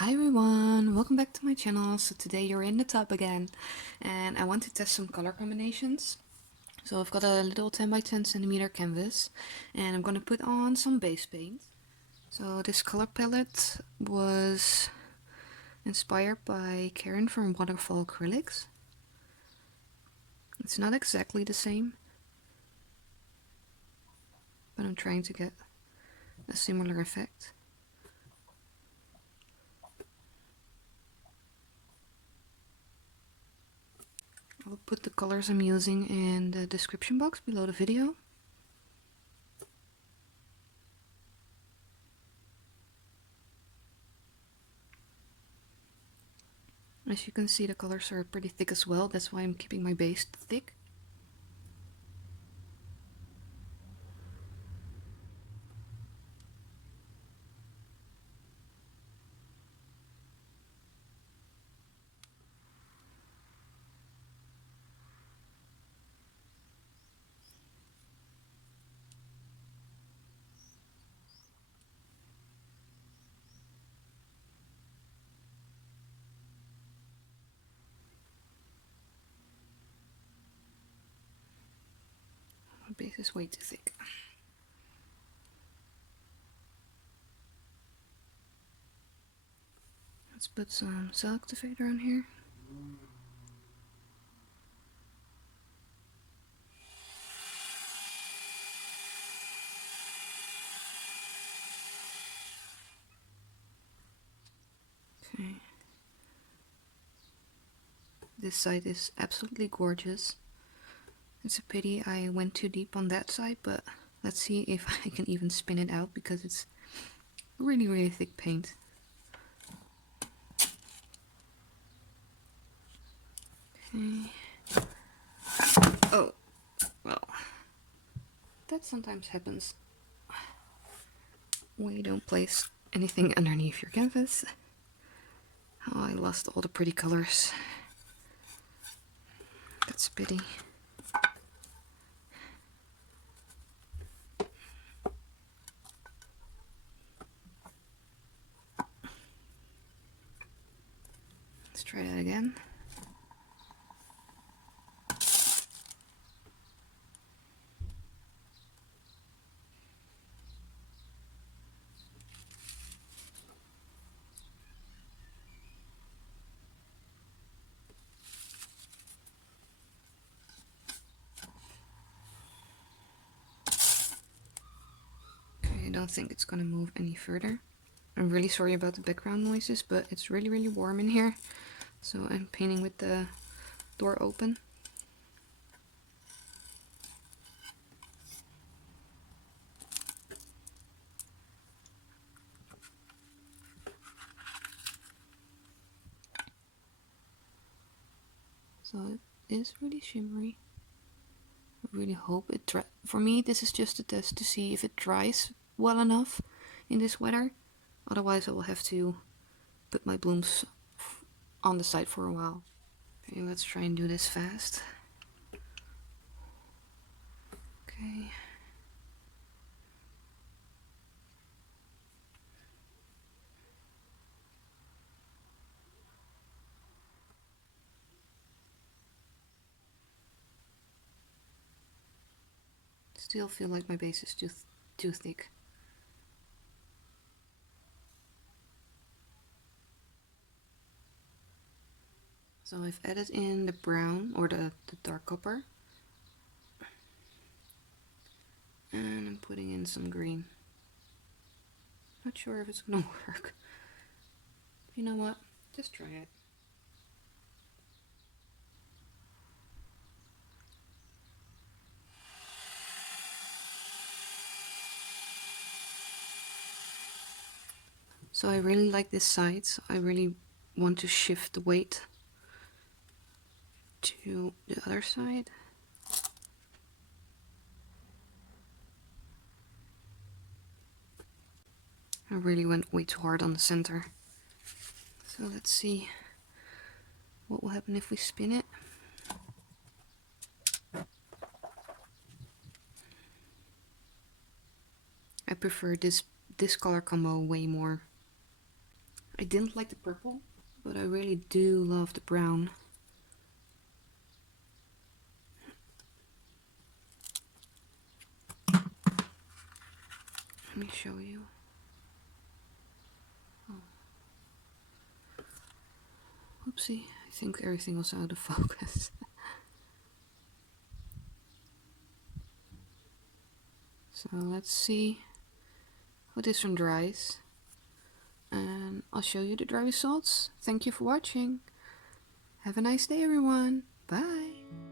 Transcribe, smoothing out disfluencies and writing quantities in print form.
Hi everyone, welcome back to my channel. So today you're in the tub again and I want to test some color combinations. So I've got a little 10 by 10 centimeter canvas and I'm going to put on some base paint. So this color palette was inspired by Karen from Waterfall Acrylics. It's not exactly the same, but I'm trying to get a similar effect. I'll put the colors I'm using in the description box below the video. As you can see, the colors are pretty thick as well, that's why I'm keeping my base thick. My base is way too thick. Let's put some cell activator on here. Okay. This side is absolutely gorgeous. It's a pity I went too deep on that side, but let's see if I can even spin it out because it's really thick paint. Okay. Oh, well, that sometimes happens when you don't place anything underneath your canvas. Oh, I lost all the pretty colors. That's a pity. Let's try that again. I don't think it's gonna move any further. I'm really sorry about the background noises, but it's really warm in here. So I'm painting with the door open. So it is really shimmery. I really hope it dries. For me, this is just a test to see if it dries well enough in this weather. Otherwise I will have to put my blooms on the side for a while. Okay, let's try and do this fast. Okay. Still feel like my base is too thick. So I've added in the brown or the dark copper. And I'm putting in some green. Not sure if it's gonna work. You know what? Just try it. So I really like this side, so I really want to shift the weight to the other side. I really went way too hard on the center. So let's see what will happen if we spin it. I prefer this color combo way more. I didn't like the purple, but I really do love the brown. Let me show you. Oh. Oopsie, I think everything was out of focus. So let's see how this one dries. And I'll show you the dry results. Thank you for watching. Have a nice day, everyone. Bye.